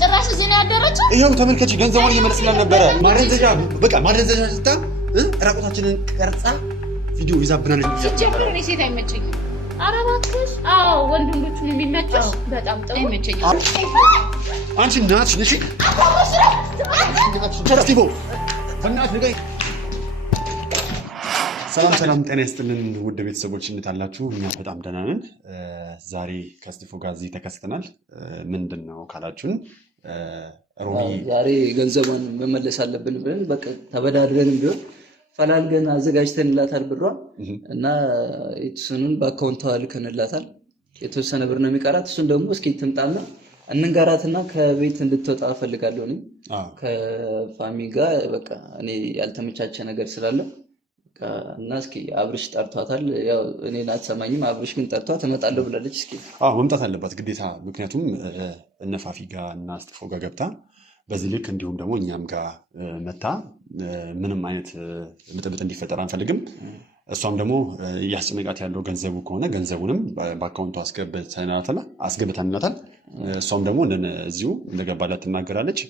ጭራሽ እዚህ ነው ያደረችው። ይሄው ተመልከቺ፣ ገንዘቡን እየመለስላን ነበረ። ማደንዘዣ በቃ ማደንዘዣ ስታ ራቆታችንን ቀርጻ ቪዲዮ ይዛብናለች። ሲጀምር እኔ ሴት አይመቸኝም። ኧረ እባክሽ። አዎ ወንዶቹን የሚመችሽ በጣም ጥሩ አይመቸኝም። አንቺ እናትሽ ነሽ። ተረስቲቦ ፈናት ንገይ። ሰላም ሰላም፣ ጤና ይስጥልን ውድ ቤተሰቦች፣ እንዴት አላችሁ? እኛ በጣም ደህና ነን። ዛሬ ከስቲፎ ጋር እዚህ ተከስተናል። ምንድን ነው ካላችሁን ሮሚ ዛሬ ገንዘቧን መመለስ አለብን ብለን በቃ ተበዳድረንም ቢሆን ፈላልገን አዘጋጅተንላታል ብሯን እና እሱን በአካውንቷ ልከንላታል። የተወሰነ ብር ነው የሚቀራት። እሱን ደግሞ እስኪ ትምጣና እንንገራትና ከቤት እንድትወጣ እፈልጋለሁ። እኔ ከፋሚ ጋር በቃ እኔ ያልተመቻቸ ነገር ስላለ እና እስኪ አብርሽ ጠርቷታል። ያው እኔን አትሰማኝም። አብርሽ ግን ጠርቷት እመጣለሁ ብላለች። እስኪ መምጣት አለባት ግዴታ። ምክንያቱም እነ ፋፊ ጋር እና ስቲፎ ጋር ገብታ በዚህ ልክ እንዲሁም ደግሞ እኛም ጋር መታ ምንም አይነት ብጥብጥ እንዲፈጠር አንፈልግም። እሷም ደግሞ እያስጨነቃት ያለው ገንዘቡ ከሆነ ገንዘቡንም በአካውንቱ አስገብተንላታል። እሷም ደግሞ እዚሁ እንደገባላት ትናገራለች።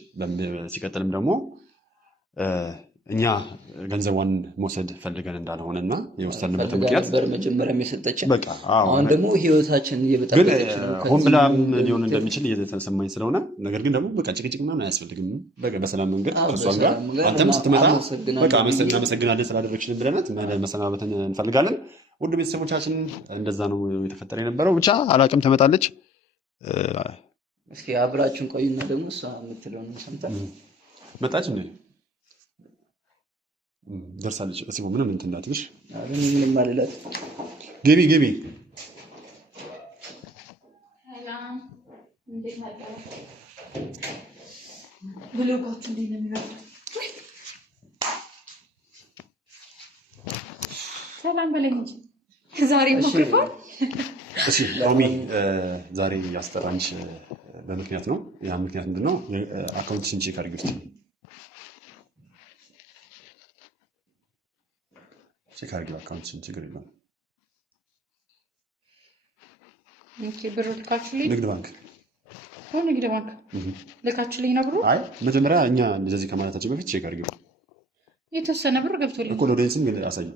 ሲቀጥልም ደግሞ እኛ ገንዘቧን መውሰድ ፈልገን እንዳልሆነና የወሰንበት ምክንያት መጀመሪያም የሰጠችን አሁን ደግሞ ህይወታችን እየበጠበጠች ነው። ሆን ብላም ሊሆን እንደሚችል እየተሰማኝ ስለሆነ ነገር ግን ደግሞ በቃ ጭቅጭቅ ምናምን አያስፈልግም። በቃ በሰላም መንገድ ከእሷም ጋር አንተም ስትመጣ በቃ እናመሰግናለን ስላደረግሽልን ብለናት መሰናበትን እንፈልጋለን። ውድ ቤተሰቦቻችን እንደዛ ነው የተፈጠረ የነበረው። ብቻ አላቅም ትመጣለች። እስኪ አብራችሁን ቆዩና ደግሞ እሷ የምትለውን ሰምታ መጣች እንዴ ደርሳለች። እስኪ ምንም እንትን እንዳትልሽ። ምንም ማለት ገቢ ሰላም፣ እንዴት አደረ? ብሎጋችሁ እንዴት ነው የሚባለው? ሰላም በለኝ እንጂ ዛሬ ሞክርፋል። እሺ ሮሚ፣ ዛሬ ያስጠራንሽ በምክንያት ነው። ያ ምክንያት ምንድነው? አካውንትሽን ቼክ አድርጊ እስኪ። ቼክ አድርጊ አካውንትሽን፣ ችግር የለውም። ብር ልካችሁልኝ? ንግድ ባንክ ልካችሁልኝ ነው ብሩ? አይ መጀመሪያ እኛ እንደዚህ ከማለታችን በፊት ቼክ አድርጊ። የተወሰነ ብር ገብቶልኝ እኮ ለኦዲየንስም ግን አሳይ።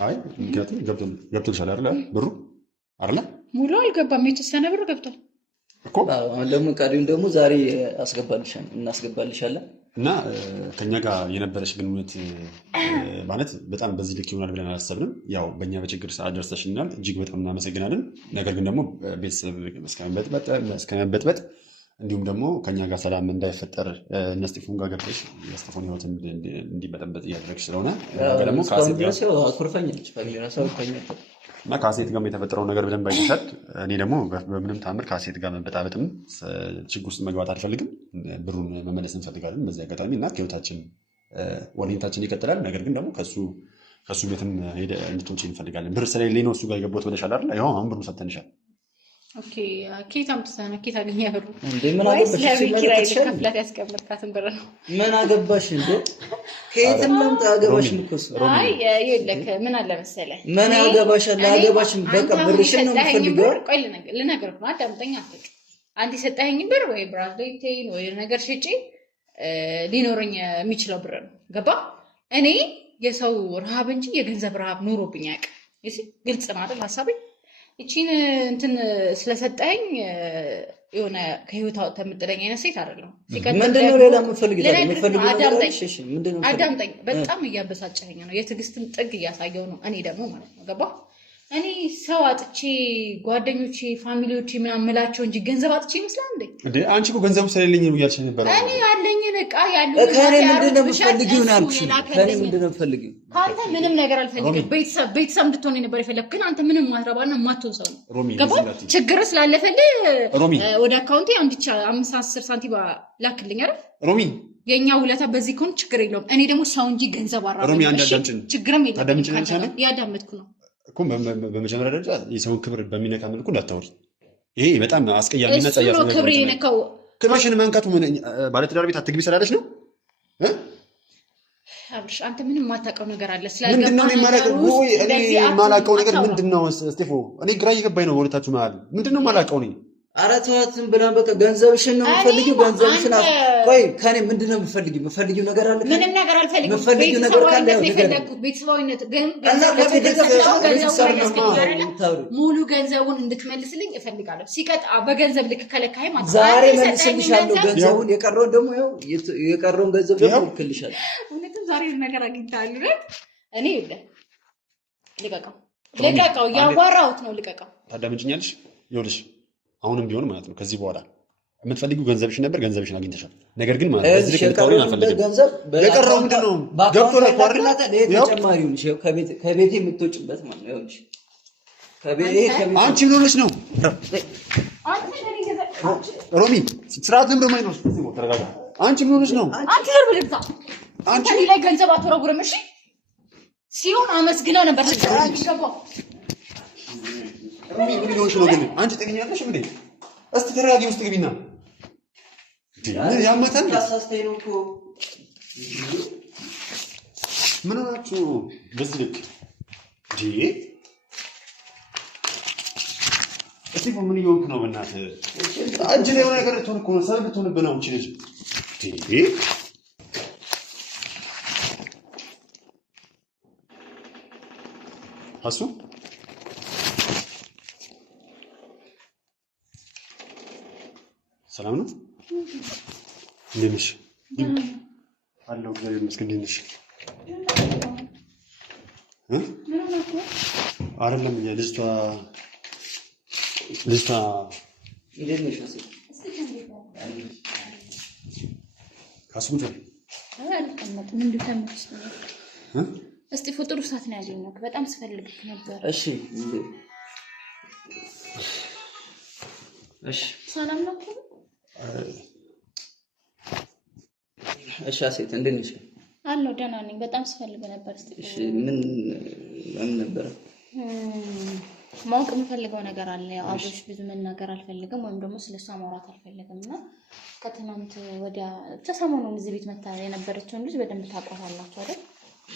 አይ ምክንያቱም ገብቶልሻል አይደል? ብሩ አይደል? ሙሉ አልገባም፣ የተወሰነ ብር ገብቷል እኮ። አሁን ደግሞ ቀሪውን ደግሞ ዛሬ እናስገባልሻለን። እና ከኛ ጋር የነበረሽ ግንኙነት ማለት በጣም በዚህ ልክ ይሆናል ብለን አላሰብንም። ያው በእኛ በችግር ሰዓት ደርሰሽናል፣ እጅግ በጣም እናመሰግናለን። ነገር ግን ደግሞ ቤተሰብ እስከመበጥበጥ እንዲሁም ደግሞ ከኛ ጋር ሰላም እንዳይፈጠር እነ ስቲፎን ጋር ገብተሽ የስቲፎን ሕይወት እንዲበጠበጥ እያደረግሽ ስለሆነ ደግሞ እና ከሴት ጋር የተፈጠረው ነገር በደንብ አይተሻል። እኔ ደግሞ በምንም ታምር ከሴት ጋር መበጣበጥም ችግር ውስጥ መግባት አልፈልግም። ብሩን መመለስ እንፈልጋለን በዚህ አጋጣሚ እና ከህይወታችን ወደታችን ይቀጥላል። ነገር ግን ደግሞ ከሱ ቤትም ሄደ እንድትወጪ እንፈልጋለን። ብር ስለሌለኝ ነው እሱ ጋር የገባሁት ብለሻል አይደል? ይኸው አሁን ብሩን ሰጥተንሻል። ኦኬ ኬት አምጥተህ ነው? ኬት አገኘህ ብሩ? ምን አገባሽ እንዴ? ከየትም ላምጣ አገባሽ ንኩስ። አይ ይኸውልህ ምን አለ መሰለህ፣ ምን አገባሻል? አገባሽም በቃ ብርሽን ነው የምፈልገው። ቆይ ልነግርህ ነው፣ አዳምጠኝ። አንተ የሰጠኸኝ ብር ወይ ብራዝሌቴን ወይ ነገር ሽጬ ሊኖረኝ የሚችለው ብር ነው። ገባ? እኔ የሰው ረሃብ እንጂ የገንዘብ ረሃብ ኖሮብኝ አያውቅም። ግልጽ ነው አይደል ሀሳቤ? እቺን እንትን ስለሰጠኝ የሆነ ከህይወት ተምጥለኝ አይነት ሴት አይደለም። ምንድነው ሌላ የምፈልገው? አዳምጠኝ። በጣም እያበሳጨኸኝ ነው። የትዕግስትን ጥግ እያሳየው ነው። እኔ ደግሞ ማለት ነው ገባ? እኔ ሰው አጥቼ ጓደኞቼ፣ ፋሚሊዎቼ ምናምን ምላቸው እንጂ ገንዘብ አጥቼ ይመስላል እንዴ? አንቺ እኮ ገንዘብ ስለሌለኝ ነው እያልሽ ነበር። እኔ ያለኝን ዕቃ ያለው ከኔ ምንድነው የምትፈልጊው? ከኔ ምንድነው የምትፈልጊው? ከአንተ ምንም ነገር አልፈልግም። ቤተሰብ እንድትሆን ነበር የፈለግኩት፣ ግን አንተ ምንም ማትረባና የማትሆን ሰው ነው። ገባ? ችግር ስላለፈልህ ወደ አካውንቴ 5-10 ሳንቲም ላክልኝ አይደል? ሮሚ የኛ ውለታ በዚህ ከሆነ ችግር የለውም። እኔ ደግሞ ሰው እንጂ ገንዘብ አራባኝ ችግርም የለም። ያዳመጥኩ ነው እኮ። በመጀመሪያ ደረጃ የሰውን ክብር በሚነካ መልኩ እንዳታወሪ። ይሄ በጣም አስቀያሚና ጸያፍ ነው። ክብር የነካው ክብርሽን መንካቱ ባለትዳር ቤት አትግቢ ስላለች ነው። አብርሽ አንተ ምንም የማታውቀው ነገር አለ። ምንድነው የማላውቀው ነገር? ምንድነው ስቲፎ? እኔ ግራ እየገባኝ ነው። በሁለታችሁ መሀል ምንድነው የማላውቀው? ኧረ ተዋት ዝም ብለን በቃ ገንዘብሽን ነው የምፈልጊው። ገንዘብሽን ቆይ ከኔ ምንድነው የምፈልጊው? የምፈልጊው ነገር አለ? ምንም ነገር አልፈልግም። የምፈልጊው ነገር ካለ ያው ቤተሰባዊነት ግን ሙሉ ገንዘቡን እንድትመልስልኝ እፈልጋለሁ። ሲቀጥ በገንዘብ ልክ ከለካይ ማለት ዛሬ መልስልሻለሁ። ገንዘቡን የቀረውን ደግሞ ያው የቀረውን ገንዘብ ደግሞ ልክልሻለሁ። እውነትም ዛሬ ነገር አግኝታለሁ። እኔ ልቀቀው፣ ያዋራሁት ነው። ልቀቀው። ታዳምጪኛለሽ? ይኸውልሽ አሁንም ቢሆን ማለት ነው ከዚህ በኋላ የምትፈልጊው ገንዘብሽን ነበር፣ ገንዘብሽን አግኝተሻል። ነገር ግን ማለት እዚህ ልክ ልታወሪኝ አልፈልግም። የቀረው ምንድን ነው? ገብቶ ነው ቋርላታ ለተጨማሪውን ከቤቴ የምትወጭበት ማለት ነው። አንቺ ምን ሆነሽ ነው? ሮሚ ስርዓት ለምን ደሞ አይኖርሽ? ተረጋጋ። አንቺ ምን ሆነሽ ነው? አንቺ ዘር ብለዛ አንቺ ላይ ገንዘብ አትወረውርም። እሺ ሲሆን አመስግና ነበር ተጨማሪ ሮሚ ምን ሆነሽ ነው ግን? አንቺ ጠግኛለሽ እንዴ? እስቲ ተረጋጊ፣ ውስጥ ግቢና ያማታል። ታሳስተኝ ነው እኮ ምን ሆናችሁ በዚህ ልክ ዲ እስቲ ምን ይሆንኩ ነው? በእናትህ እጅ ላይ የሆነ ነገር ልትሆን እኮ ነው። ሰበብ ልትሆንብህ ነው። እንቺ ልጅ ዲ አሱ ሰላም ነው? እንዴት ነሽ? አለሁ እግዚአብሔር ይመስገን። እንዴት ነሽ? አይደለም ልጅቷ እንዴት ነሽ? ካስቡት እስቲ ፍጡር ሰዓት ነው ያገኘው። በጣም ስፈልግክ ነበር። እሺ ሰላም ነው? እሺ አሴት እንዴት ነሽ? አለሁ ደህና ነኝ። በጣም ስፈልግ ነበር። እሺ ምን ነበር? ማወቅ የምፈልገው ነገር አለ። ያው አብሮሽ ብዙ መናገር አልፈልግም፣ ወይም ደግሞ ስለሷ ማውራት አልፈልግም እና ከትናንት ወዲያ ሰሞኑን እዚህ ቤት መታ የነበረችውን ልጅ በደንብ ታውቋታላችሁ አይደል?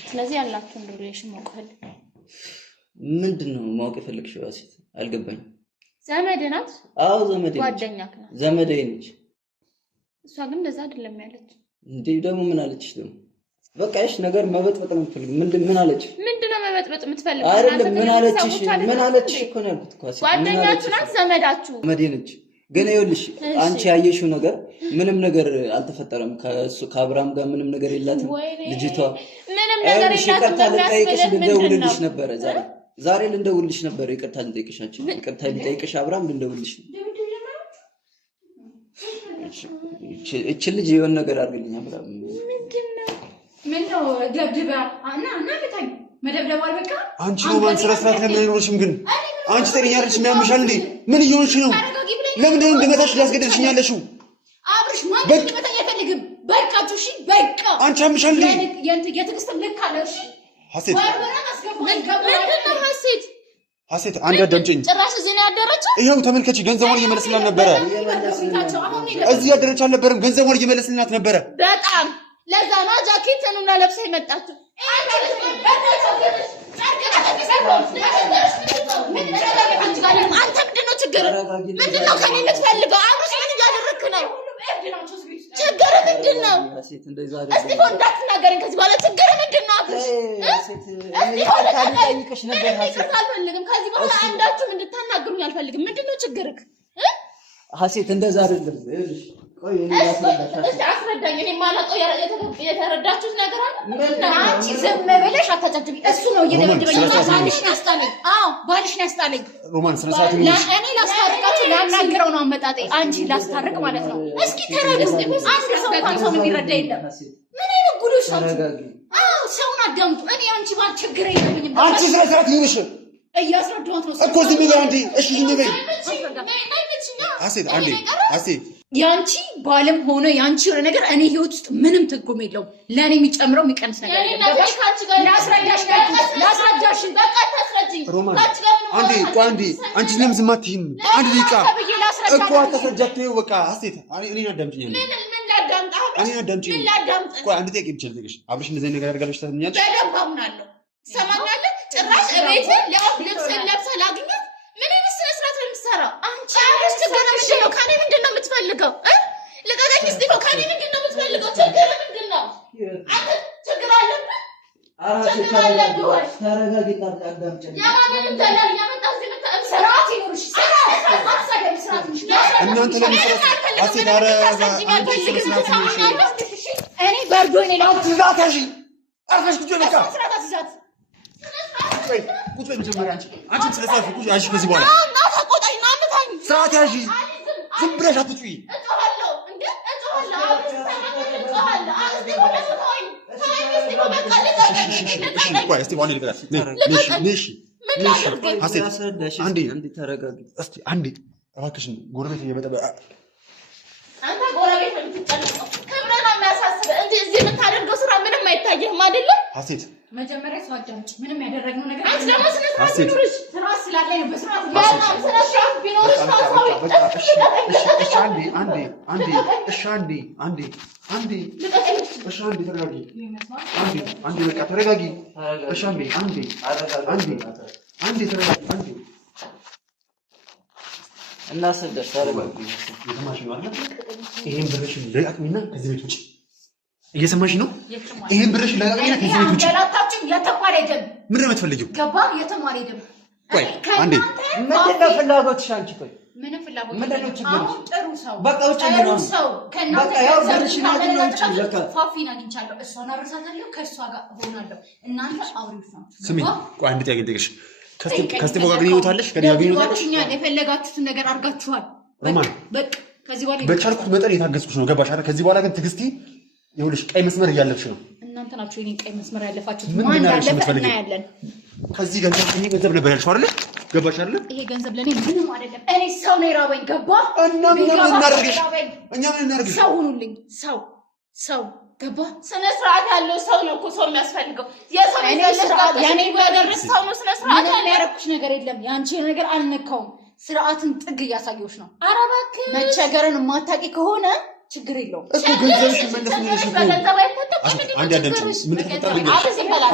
ስለዚህ ያላችሁን ሪሌሽን ማወቅ ፈልጋለሁ። ምንድነው ማወቅ የፈለግሽው አሴት? አልገባኝም። ዘመድ ናት? አዎ ዘመድ ናት። ጓደኛክ ናት? ዘመዴ ነች። እሷ ግን እንደዛ አይደለም ያለች። እንዴ ደግሞ ምን አለችሽ ደግሞ? በቃ እሺ ነገር መበጥበጥ የምትፈልግ ምን አለች? ምንድነው መበጥበጥ የምትፈልግ? አይደለም ምን አለችሽ? ምን አለችሽ እኮ ነው ያልኩት እኮ። ጓደኛችሁ ናት? ዘመዳችሁ? ዘመዴ ነች። ግን ይኸውልሽ አንቺ ያየሽው ነገር ምንም ነገር አልተፈጠረም። ከአብርሃም ጋር ምንም ነገር የላትም ልጅቷ። ምንም ነገር የላትም። ልንደውልልሽ ነበረ ዛሬ ልንደውልልሽ ነበር። ይቅርታ ልንጠይቅሻችን። ይቅርታ ቢጠይቅሽ አብርሃም ልንደውልልሽ ነው። እቺ ልጅ የሆነ ነገር አድርግልኝ አብርሃም። ምንድነው ደብድባ እና በታኝ መደብደብ አልበቃ። አንቺ ነው ማን ስራት ለምን አይኖርሽም? ግን አንቺ ተሪያርሽ የሚያምሻል እንዴ? ምን እየሆንሽ ነው? ለምንድን ነው እንደመታሽ ሊያስገድልሽኝ ያለሽው? አብርሽ ማን እንደመታኝ አይፈልግም። በቃችሁ እሺ በቃ። አንቺ አምሻል እንዴ? የትዕግስትም ልክ አለ። እሺ ሀሴት ምንድነው ሀሴት አንድ አዳምጪኝ። ጭራሽ እዚህ ነው ያደረችው። ይኸው ተመልከቺ፣ ገንዘቧን እየመለስላት ነበረ። እዚህ ያደረች አልነበረም፣ ገንዘቧን እየመለስላት ነበረ። በጣም ለዛ ነው ጃኬቱን ለብሳ የመጣችው። አንተ ምንድነው ችግር? ምንድነው ከኔ የምትፈልገው? አብርሽ ምን እያደረክ ነው? ችግር ምንድን ነው? እስጢፎ እንዳትናገረኝ ከዚህ በኋላ። ችግር ምንድን ነው? አብርሽ ይቅርታ አልፈልግም። ከዚህ በኋላ አንዳችሁም እንድታናግሩኝ አልፈልግም። ምንድን ነው ችግርክ? ሀሴት እንደዛ አይደለም። ቆይ አስረዳኝ። እኔ የማላውቀው የተረዳችሁት ነገር አለ። አንቺ ዝም ብለሽ አታጨብጭቢ። እሱ ነው እየደበደበኝ። ባልሽን ያስጣለኝ። አዎ ባልሽን ያስጣለኝ። ሮማን ስነ ስርዓት ነው። እኔ ላስታርቃችሁ ላናግረው ነው አመጣጤ። አንቺ ላስታርቅ ማለት ነው። እስኪ ተረዱ። አንድ ሰው እንኳን ሰው የሚረዳ የለም። ምን አይነት ጉዶች ናችሁ? አዎ ሰውን አዳምጡ። እኔ አንቺ ባል ችግር የለብኝም። አንቺ ስነ ስርዓት ይልሽ እያስረዳሁት ነው እኮ። ዝም ብለህ አንዴ እሺ ዝም በይ ሀሴት። አንዴ ሀሴት ያንቺ ባልም ሆነ ያንቺ የሆነ ነገር እኔ ህይወት ውስጥ ምንም ትርጉም የለውም። ለኔ የሚጨምረው የሚቀንስ ነገር የለም። ላስረዳሽ በቃ ታስረጂኝ። አንዴ ቆይ አንዴ አንቺ ለምን ዝም አትይም? አንድ ደቂቃ እኮ አታስረጃት። ይኸው በቃ ሀሴት እኔን አዳምጪኝ። ምን ላዳምጣ? እኔን አዳምጪኝ። ምን ላዳምጥ? ቆይ አንድ ጥያቄ ብቻ ልጠይቅሽ። አብርሽ እንደዚህ ነገር ያደርጋለሽ ታምኛለሽ? በደንብ አምናለሁ። ትሰማኛለህ? ጭራሽ እቤት ልብስን ለብሰህ ላግኘት ምን አይነት ስነ ስርዓት ነው የምትሰራው? አንቺ ጭራሽ ችግር ምንድን ነው? ከኔ ምንድን ነው የምትፈልገው? ልቀቀኝ እስቲ ነው። ከኔ ምንድን ነው የምትፈልገው? ችግር ምንድን ነው? አንተ ችግር አለብህ? ችግር አለብህ ወይ? ተረጋጊ። አዳምጪኝ። የማንንም ደላል እያመጣ እዚህ ስርዓት ይኖርሽ። እናንተ ለመስራት አሲዳረ እኔ በርዶኝ ሌላው ትዛት ያሺ አርፈሽ ቁጭ በቃ ቁጭ በይ። መጀመሪያ አንቺ ስለሳፍ ቁጭ ያሺ። ከዚህ በኋላ እና ተቆጣኝ እና አምታኝ ስርዓት ያሺ። ዝም ብለሽ አትጩይ። እጮሃለሁ እንዴ እጮሃለሁ። አንዴ እባክሽን ጎረቤት እየበጠበ አንተ ጎረቤት የምትጨነቀው ክብር ነው የሚያሳስበው እንጂ እዚህ የምታደርገው ስራ ምንም አይታየህም አይደለ? ሀሴት መጀመሪያ ሰው አዳምጪ። ምንም ያደረግነው ነገር አንቺ ደግሞ ስነ ስርዓት ቢኖርሽ ስራ ስላለኝ ነው። በስርዓት ያና ስነ ስርዓት ቢኖርሽ ታሳዊ አንዴ በቃ ተረጋጊ። እሺ አንዴ ተረጋጊ። እናስደርስ ተረጋጊ። እየሰማሽ ነው አይደል? ይሄን ብርሽን ለቃቅሚና ከዚህ ቤት ውጪ። እየሰማሽ ነው? ይሄን ብርሽን ለቃቅሚና ከዚህ ቤት ውጪ። ያላታችሁ የተማረ ደም ምንድን ነው የምትፈልጊው? ገባ? የተማረ ደም ቆይ አንዴ ምንድን ነው ፍላጎትሽ አንቺ? ቆይ ምንም ፍላጎት ምንድን ነው ችግርሽ? ጥሩ ሰው በቃ ውጪ ነው ሰው ከእናንተ በቃ ያው ብርሽን አግኝቻለሁ። በቃ ፋፊን አግኝቻለሁ። እሷን አረሳታለሁ። ከእሷ ጋር እሆናለሁ። እናንተ አውሪው ነው። ስሚ ቆይ አንዴ ጥያቄ ልጠይቅሽ። ከስቴሞ ጋር ግንኙነታለሽ? ከኔ ጋር ግንኙነታለሽ? የፈለጋችሁትን ነገር አድርጋችኋል። በቃ ከዚህ በኋላ በቻልኩት መጠን የታገዝኩሽ ነው። ገባሽ አይደል? ከዚህ በኋላ ግን ትዕግስቴ ይኸውልሽ ቀይ መስመር እያለፍሽ ነው። እናንተ ናችሁ የኔን ቀይ መስመር ያለፋችሁት። ምን ማን ያለሽ ያለፈ የምትፈልጊው? እናያለን። ከዚህ ገንዘብ ይሄ ገንዘብ ነበር ያልሽው አይደል? ገባሽ አይደል? ይሄ ገንዘብ ለኔ ምንም አይደለም። እኔ ሰው ነው የራበኝ። ገባ? እና ምን እናደርግሽ? እኛ ምን እናደርግሽ? ሰው ሁኑልኝ። ሰው ገባ? ስነ ስርዓት ያለው ሰው ነው እኮ ሰው የሚያስፈልገው። የሰው ስርዓት ያኔ ያደረስ ሰው ነው። ስነ ስርዓት ያደረኩሽ ነገር የለም። ያንቺ ነገር አልነካውም። ስርዓትን ጥግ እያሳየሁሽ ነው። ኧረ እባክህ መቸገርን የማታውቂ ከሆነ ችግር የለውም እኮ ገንዘብሽ መለስ ነው። በገንዘብ አይፈጠም። አንዴ አዳምጪኝ። ምን ተፈጠረ?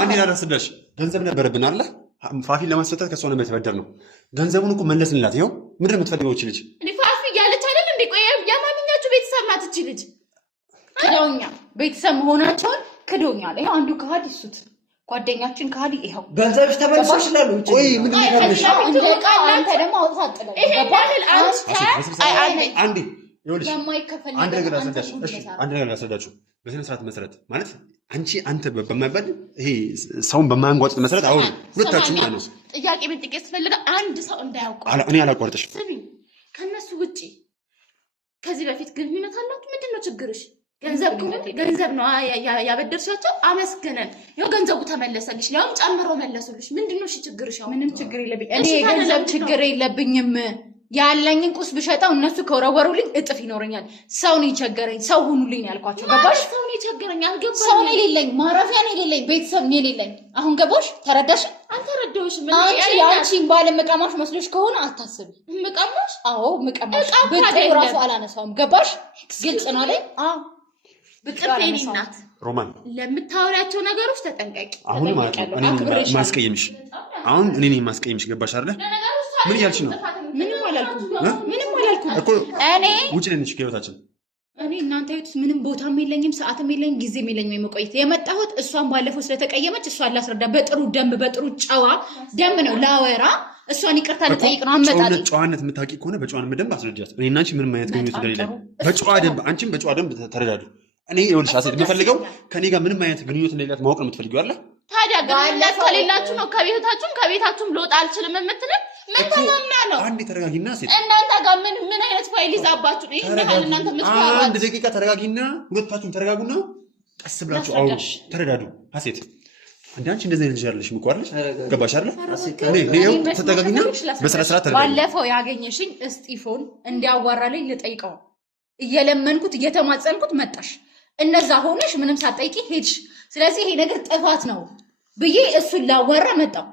አንዴ ላደርስልሽ። ገንዘብ ነበረብን አይደል? ፋፊን ለማስፈታት ከሷ ነው የተበደር ነው። ገንዘቡን እኮ መለስንላት። ይኸው ምንድን ነው የምትፈልገው እቺ ልጅ? እንዴ ፋፊ እያለች አይደል እንዴ? ቆይ የማንኛችሁ ቤተሰብ ናት እቺ ልጅ? ክዶኛል። ቤተሰብ መሆናቸውን ክዶኛል። ይኸው አንዱ ከሃዲ እሱት ጓደኛችን ከሃዲ ይኸው ገንዘብሽ ተመልሶሽ ይላሉ። ቆይ ምን እንደምታደርሽ አንተ ደግሞ አውጣጥለ አንዴ ይኸውልሽ አንድ ነገር ላስረዳችሁ። እሺ አንድ ነገር ላስረዳችሁ። በስነ ስርዓት መሰረት ማለት አንተ በማይባል ይሄ ሰውን በማያንጓጥጥ መሰረት አሁን ሁለታችሁ ማለት ነው ጥያቄ ብትጠይቅ ስትፈልጋ አንድ ሰው እንዳያውቅ እኔ አላቋርጥሽ። ስሚ ከነሱ ውጪ ከዚህ በፊት ግንኙነት አላችሁ? ምንድነው ችግርሽ? ገንዘብ ገንዘብ ነው ያበደርሻቸው። አመስገነን ያው ገንዘቡ ተመለሰልሽ፣ ያውም ጨምሮ መለሱልሽ። ምንድነው እሺ ችግርሽ? ምንም ችግር የለብኝም እኔ ገንዘብ ችግር የለብኝም። ያለኝን ቁስ ብሸጣው እነሱ ከወረወሩልኝ እጥፍ ይኖረኛል። ሰው ነው የቸገረኝ። ሰው ሁኑልኝ ያልኳቸው ገባሽ? ሰው ነው የቸገረኝ አልገባኝ። ሰው ነው የሌለኝ፣ ማረፊያ ነው የሌለኝ፣ ቤተሰብ ነው የሌለኝ። አሁን ገባሽ? ተረዳሽ? አልተረዳሁሽም። አንቺ ያንቺን ባለ መቃማሽ መስሎሽ ከሆነ አታስቢ። መቃማሽ? አዎ መቃማሽ። ብትይ ራሱ አላነሳውም። ገባሽ? ግልጽ ነው አይደል? አዎ ብትይ እናት ሮማን ለምታወሪያቸው ነገሮች ተጠንቀቂ። አሁን ማለት ነው እኔ ማስቀየምሽ ገባሽ አይደል? ምን እያልሽ ነው? ምንም አላልኩም እኮ እኔ ውጪ ነሽ ከህይወታችን። እኔ እናንተ ህይወት ምንም ቦታም የለኝም፣ ሰዓትም የለኝም፣ ጊዜም የለኝም የመቆየት የመጣሁት እሷን ባለፈው ስለተቀየመች እሷን ላስረዳ። በጥሩ ደንብ በጥሩ ጨዋ ደንብ ነው ላወራ፣ እሷን ይቅርታ ልጠይቅ ነው። አመጣጥ ጨዋነት የምታውቂ ከሆነ በጨዋነት ደንብ አስረጃት። እኔ እና አንቺ ምንም አይነት ግንኙነት እንደሌለ በጨዋ ደንብ፣ አንቺም በጨዋ ደንብ ተረዳዱ። እኔ ይኸውልሽ አሴት የምፈልገው ከኔ ጋር ምንም አይነት ግንኙነት እንደሌላት ማወቅ ነው የምትፈልጊው አይደል? ታዲያ ግንኙነት ከሌላችሁ ነው ከቤታችሁም ልወጣ አልችልም የምትለው? ምን ተማምና ነው? አንዴ ተረጋጊና አሴት፣ እናንተ ጋር ምን አይነት ፋይል ይዛባችሁ ነው? ይሄን ያህል እናንተ የምትፈራሩ? አንድ ደቂቃ ተረጋጊና፣ ሁለታችሁም ተረጋጉና ቀስ ብላችሁ አውሩ፣ ተረዳዱ። አሴት አንቺ እንደዚህ አይነት ልጅ አይደለሽም እኮ አይደል? ገባሽ አይደል? እኔ ተረጋጊና በስነ ስርዓት ተረጋጊ። ባለፈው ያገኘሽኝ እስጢፎን እንዲያዋራልኝ ልጠይቀው እየለመንኩት እየተማጸንኩት መጣሽ። እነዛ ሆነሽ ምንም ሳትጠይቂ ሄድሽ። ስለዚህ ይሄ ነገር ጥፋት ነው ብዬ እሱን ላዋራ መጣው።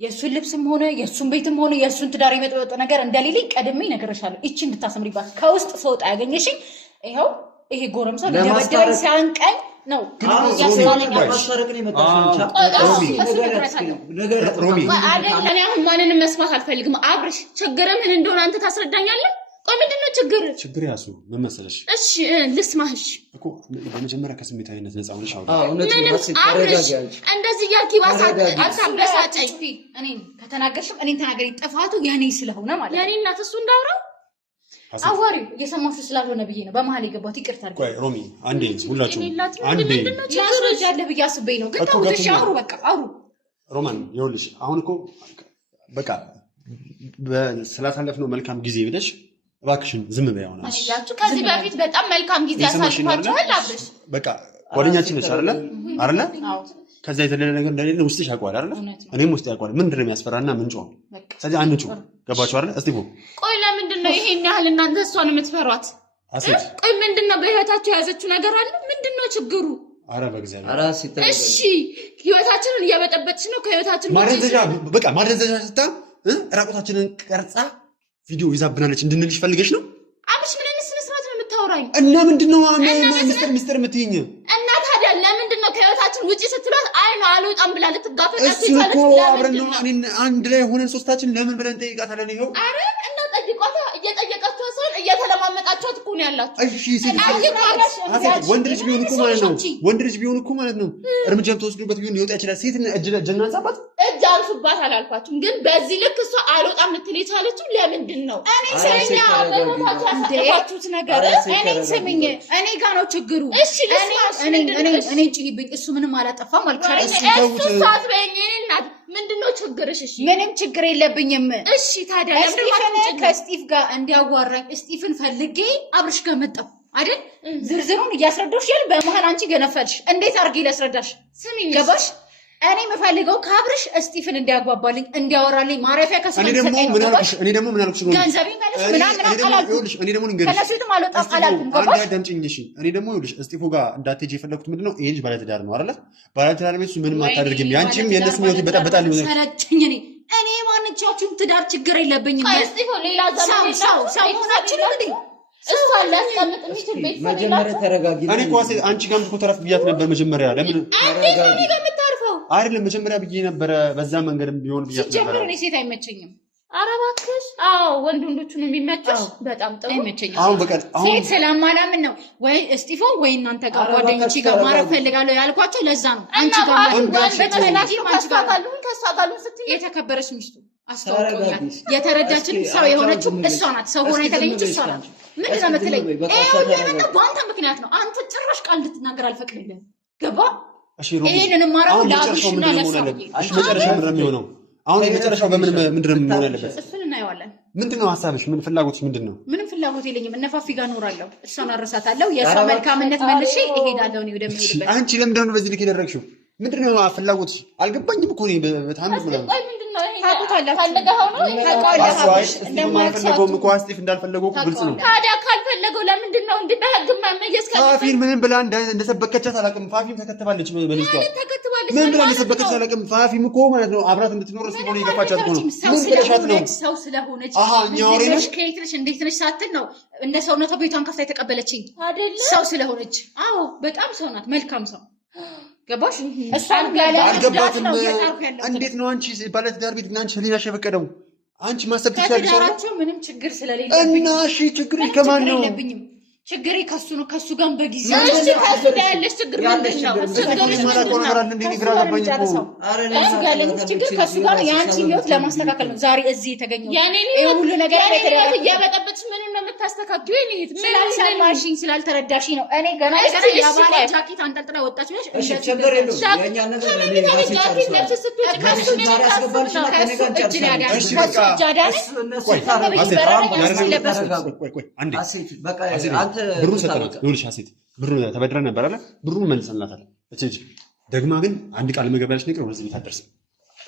የእሱን ልብስም ሆነ የእሱን ቤትም ሆነ የእሱን ትዳር የመጥበጥ ነገር እንደሌለኝ ቀድሜ ነገርሻለሁ። እቺ እንድታሰምሪባት ከውስጥ ሰውጣ ያገኘሽኝ ይኸው ይሄ ጎረምሳ ለደበደበኝ ሲያንቀኝ ነው ያስባለኝ አባታረቅ ነው የመጣው ሮሚ እኔ አሁን ማንንም መስማት አልፈልግም አብርሽ ችግር ምን እንደሆነ አንተ ታስረዳኛለህ ቆይ ምንድነው ችግር ያሱ ምን መሰለሽ እሺ ልስማሽ እኮ በመጀመሪያ ከስሜታዊነት ነፃ ሆነሽ አውሪ ምንም አብርሽ እንደዚህ ያልኪ ባሳት አታበሳጨኝ እኔ ከተናገርሽ እኔን ተናገሪ ጥፋቱ የኔ ስለሆነ ማለት የኔ እናት እሱ እንዳውራው አዋሪ እየሰማሽ ስላልሆነ ብዬ ነው በመሀል የገባሁት ይቅርታ አድርጊ ቆይ ሮሚ አንዴ ሁላችሁ አንዴ ያስረዳለ ብዬ አስቤ ነው ግን ታውቁሽ አውሩ በቃ አውሩ ሮማን ይኸውልሽ አሁን እኮ በቃ ስላሳለፍነው መልካም ጊዜ ብለሽ እባክሽን ዝም በይ አሁን አያችሁ ከዚህ በፊት በጣም መልካም ጊዜ አሳልፋችኋል አብርሽ በቃ ጓደኛችን ነሽ አይደለ ከዛ የተለለ ነገር እንደሌለ ውስጥሽ ያውቃል አይደለ እኔም ውስጥ ያውቃል ምንድነው የሚያስፈራና ምንጮ ስለዚህ አንጩ ገባችሁ አይደለ እስቲ ቆይ ለምንድነው ይሄን ያህል እናንተ እሷን የምትፈሯት ቆይ ምንድነው በህይወታችሁ የያዘችው ነገር አለ ምንድነው ችግሩ አረ በእግዚአብሔር እሺ ህይወታችንን እያበጠበጥሽ ነው ከህይወታችን ማደንዘዣ ስታ ራቁታችንን ቀርጻ ቪዲዮ ይዛብናለች እንድንልሽ ፈልገሽ ነው አብሽ ምን አይነት ስነ ስርዓት ነው የምታወራኝ እና ምንድነው ሚስጥር የምትይኝ እና ታዲያ ለምንድነው ከህይወታችን ውጪ ስትሏት አይ ነው አልወጣም ብላ ልትጋፈጣችሁ ይችላል አብረን ነው አንድ ላይ ሆነን ሶስታችን ለምን ብለን ጠይቃታለን ይሄው አረ እና ጠይቋታ እየጠየቃችሁ ሰውን እየተለማመጣችኋት እኮ ነው ያላችሁ እሺ ወንድ ልጅ ቢሆን እኮ ማለት ነው እርምጃ ተወስዶበት ቢሆን ይወጣ ይችላል ሴት እጅና አንሳባት እጅ አንሱባት አላልኳችሁም ግን በዚህ ልክ እሷ አልወጣም ልትል የቻለችው ለምንድን ነው እኔ ሰኛ በቦታችሁ ነገር እኔ ስምኝ እኔ ጋር ነው ችግሩ እሺ እኔ ጭይብኝ እሱ ምንም አላጠፋም አልቻለኝ እሱ ሳትበኝ እናት ምንድነው ችግርሽ እሺ ምንም ችግር የለብኝም እሺ ታዲያ ለምን ከስቲፍ ጋር እንዲያዋራኝ ስቲፍን ፈልጌ አብርሽ ጋር መጣሁ አይደል ዝርዝሩን እያስረዳሽ ያል በመሃል አንቺ ገነፈልሽ እንዴት አርጊ ለስረዳሽ ስሚኝ ገባሽ እኔ መፈልገው ካብርሽ ስቲፍን እንዲያጓባልኝ እንዲያወራልኝ ማረፊያ ከሱ እኔ ደግሞ ምን አልኩሽ ገንዘቤ ማለት ምናምን አላልኩሽ እኔ ደግሞ ልንገርሽ ከነሱም አልወጣም አላልኩም ገባሽ አንድ አዳምጪኝ እሺ እኔ ደግሞ ይኸውልሽ ስቲፉ ጋር እንዳትሄጂ የፈለኩት ምንድነው ይሄ ልጅ ባለትዳር ነው አይደል ባለትዳር ቤት እሱ ምንም አታደርግም ያንቺም የነሱም ህይወት በጣም ሰለቸኝ እኔ ማንቻችሁም ትዳር ችግር የለብኝም ስቲፉ ሌላ ዘመን ሰው ሆናችሁ ነው እንዴ እሱ አላስቀምጥ የሚችል ቤት መጀመሪያ ተረጋጊ እኔ ኳስ አንቺ ጋር እኮ ተረፍ ብያት ነበር መጀመሪያ ለምን ተረጋጊ አይደለም መጀመሪያ ብዬ ነበር በዛ መንገድም ቢሆን ብያት ነበር ጀምሮ እኔ ሴት አይመቸኝም ኧረ እባክሽ አዎ ወንዶቹ ነው የሚመችሽ በጣም ጥሩ አይመቸኝም አሁን በቃ አሁን ሴት ሰላማላምን ነው ወይ ስቲፎ ወይ እናንተ ጋር ጓደኞቼ ጋር ማረፍ ፈልጋለሁ ያልኳቸው ለዛ ነው አንቺ ጋር በተላኪ አንቺ ጋር ከሷጋሉን ስትይ የተከበረች ሚስቱ አስተዋውቆኛል የተረዳችን ሰው የሆነችው እሷ ናት ሰው ሆና የተገኘችው እሷ ናት ምንድን ነው የምትለኝ ይሄ በአንተ ምክንያት ነው አንተ ጭራሽ ቃል እንድትናገር አልፈቅድልህም ገባ ይሄንን ማራው ላብሽና ለሰው መጨረሻ ምንድን ነው የሚሆነው አሁን የመጨረሻው ምንድን ነው መሆን ያለበት እሱን እናየዋለን ምንድን ነው ሀሳብሽ ምን ፍላጎትሽ ምንድን ነው ምንም ፍላጎት የለኝም እነፋፊ ጋር እኖራለሁ እሷን አረሳታለሁ የእሷ መልካምነት መልሼ እሄዳለሁ ነው ወደምሄድበት አንቺ ለምንድን ነው በዚህ ልክ የደረግሽው ምንድን ነው ፍላጎትሽ አልገባኝም እኮ ነው በጣም እንዳልፈለገው ግልጽ ነው ታዲያ ካልፈለገው ለምንድን ነው እንደ በህግ ማመየስ ፋፊን ምንም ብላ እንደሰበከቻት አላውቅም ፋፊም ተከትባለች በልጅቷ ምን ብላ እንደሰበከቻት አላውቅም ፋፊም እኮ ማለት ነው አብራት እንድትኖር ስለሆነ የገፋቻት እኮ ነው ምን ብለሻት ነው ሰው ስለሆነች ኛውሬነሽ ከየት ነሽ እንዴት ነሽ ሳትል ነው እንደ ሰውነቷ ቤቷን ከፍታ የተቀበለችኝ ሰው ስለሆነች አዎ በጣም ሰው ናት መልካም ሰው ገባሽ እሷን ጋር አልገባትም እንዴት ነው አንቺ ባለትዳር ቤት ግን አንቺ ህሊናሽ የፈቀደው አንቺ ማሰብ ትችላለሽ ከተዳራቸው ምንም ችግር ስለሌለብኝ እና እሺ ችግር ከማን ነው ችግሬ ከሱ ነው ከሱ ጋር በጊዜ እሺ ከሱ ጋር ያለሽ ችግር ምንድን ነው ችግርሽ ምንድን ነው ችግር ከሱ ጋር የአንቺ ህይወት ለማስተካከል ነው ዛሬ እዚህ የተገኘው ይሄ ሁሉ ነገር እያበጠበጥሽ ምንም ነው የምታስተካክዩ ይሄት ስላልሰማሽኝ ስላልተረዳሽኝ ነው እኔ ገና ያባለ ጃኬት አንጠልጥላ ወጣች ብለሽ እሺ ችግር የለውም የኛ ነገር ለኔ ብሩን ሰጠናት ይኸውልሽ ሀሴት ብሩን ተበድረን ነበር አለ ብሩን መልሰናታል እቺ ደግማ ግን አንድ ቃል መገባለሽ ነገር ወደዚህ ቤት አደርስ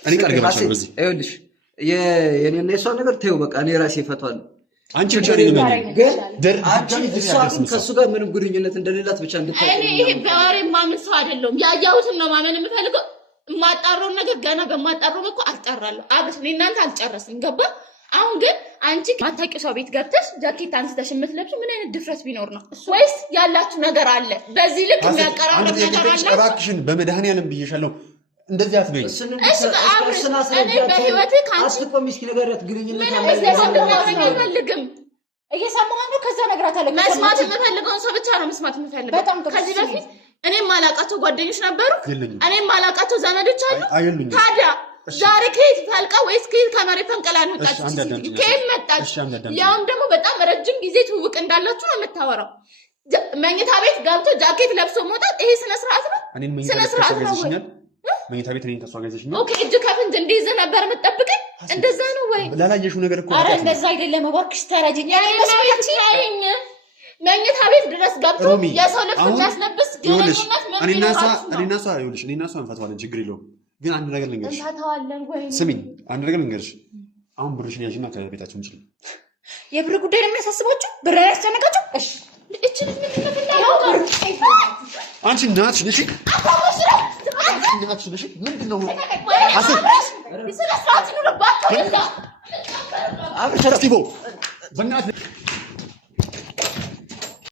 እኔ ቃል ገባቻለሁ በዚህ ይኸውልሽ የኔና የሷ ነገር ተይው በቃ እኔ ራሴ እፈታዋለሁ አንቺ ብቻ ነኝ ግን አንቺ እሷ ግን ከሱ ጋር ምንም ግንኙነት እንደሌላት ብቻ እንድታውቂ እኔ ይሄ በወሬ ማምን ሰው አይደለም ያያሁትን ነው ማመን የምፈልገው የማጣራውን ነገር ገና በማጣራው እኮ አጣራለሁ አብስ እኔ እናንተ አልጨረስን ገባ አሁን ግን አንቺ ማታውቂው ሰው ቤት ገብተሽ ጃኬት አንስተሽ የምትለብሺው ምን አይነት ድፍረት ቢኖር ነው? ወይስ ያላችሁ ነገር አለ? በዚህ ልክ የሚያቀራርብ ነገር አለ? እባክሽን በመድኃኒዓለም ብዬሻለሁ፣ እንደዚህ አትበይኝ። እሺ እኔ በህይወቴ ካንቺ አትቆሚስኪ ነገራት ግንኙነት አይፈልግም። እየሰማሁ ነው። ከዛ ነግራታለሁ። መስማት የምፈልገውን ሰው ብቻ ነው መስማት የምፈልገው። ከዚህ በፊት እኔም ማላውቃቸው ጓደኞች ነበሩ፣ እኔም ማላውቃቸው ዘመዶች አሉ። ታዲያ ዛሬ ከየት ታልቃ ወይስ ከየት ከመሬት ፈንቅላ ነው መጣች? ከየት መጣች? ያውም ደግሞ በጣም ረጅም ጊዜ ትውውቅ እንዳላችሁ ነው የምታወራው። መኝታ ቤት ገብቶ ጃኬት ለብሶ መውጣት ይሄ ስነ ስርዓት ነው? ስነ ስርዓት ነው ወይ? መኝታ ቤት እኔን ከሷ ጋር ይዘሽኝ? ኦኬ እጅ ከፍንጅ እንዲይዝ ነበር የምትጠብቀኝ? እንደዛ ነው ወይ? ላላየሽው ነገር እኮ ኧረ እንደዛ አይደለም። እባክሽ ተረጅኝ። መኝታ ቤት ድረስ ገብቶ የሰው ልብስ የሚያስለብስ ግንኙነት ምን እኔና እሷ እንፈታዋለን፣ ችግር የለውም። ግን አንድ ነገር ልንገርሽ፣ እንፈታዋለን ወይ? ስሚኝ፣ አንድ ነገር ልንገርሽ። አሁን ብርሽን ያዥና ከቤታችን እንችል። የብር ጉዳይ ነው የሚያሳስባችሁ? ብር ያስጨነቃችሁ? እሺ እቺ ልጅ ምን ተፈላው? አንቺ ናትሽ ነሽ ናትሽ ነሽ። ምንድነው ስለሳት ነው ባትወጣ አብሽር ስቲቦ በእናትህ